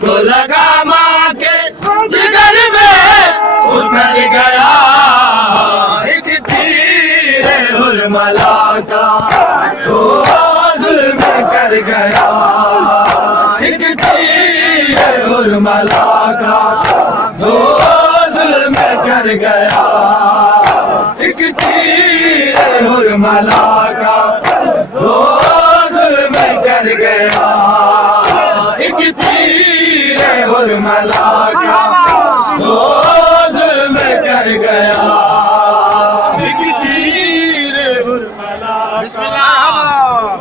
کو لگا ماں کے جگر میں اتر گیا ایک تیر حرملا کا جو ظلم کر گیا ایک تیر حرملا کا جو ظلم کر گیا ایک تیر حرملا کا جو ظلم کر گیا ایک تیر حرملا کا جو ظلم کر گیا ایک تیر حرملا بسم اللہ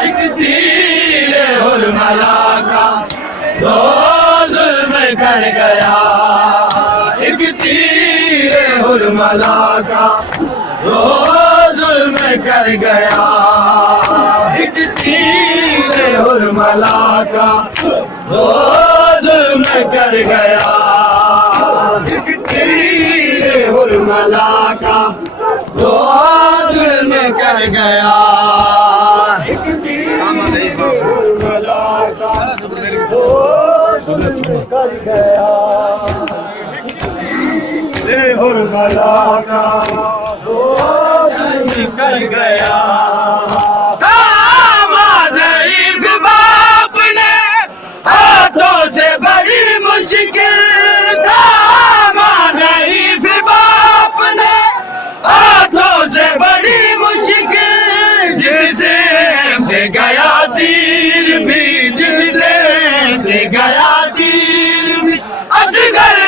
ایک تیر حرملا کا جو ظلم کر گیا ایک تیر حرملا کا جو ظلم کر گیا ایک تیر حرملا کا جو ظلم کر گیا ایک تیر حرملا کا جو ظلم کر گیا ایک تیر حرملا کا جو ظلم کر گیا حرملا کا جو ظلم کر گیا ضعیف باپ نے ہاتھوں سے بڑی مشکل ضعیف باپ نے ہاتھوں سے بڑی مشکل جسے دے گیا تیر بھی جسے دے گیا تیر بھی اصغر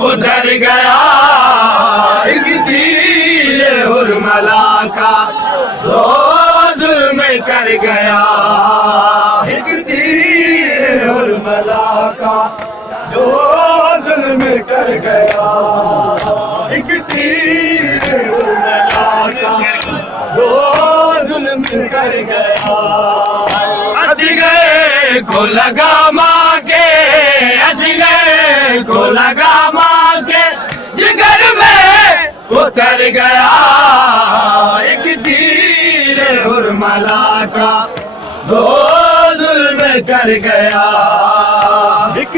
ادھر گیا ایک تیر حرملا کا جو ظلم کر گیا ایک تیر حرملا کا جو ظلم کر گیا ایک تیر حرملا کا جو ظلم کر گیا اصغر کو لگا ماں کے اصغر کو لگا ماں کے جگر میں اتر گیا ایک تیر حرملا کا جو ظلم کر گیا ایک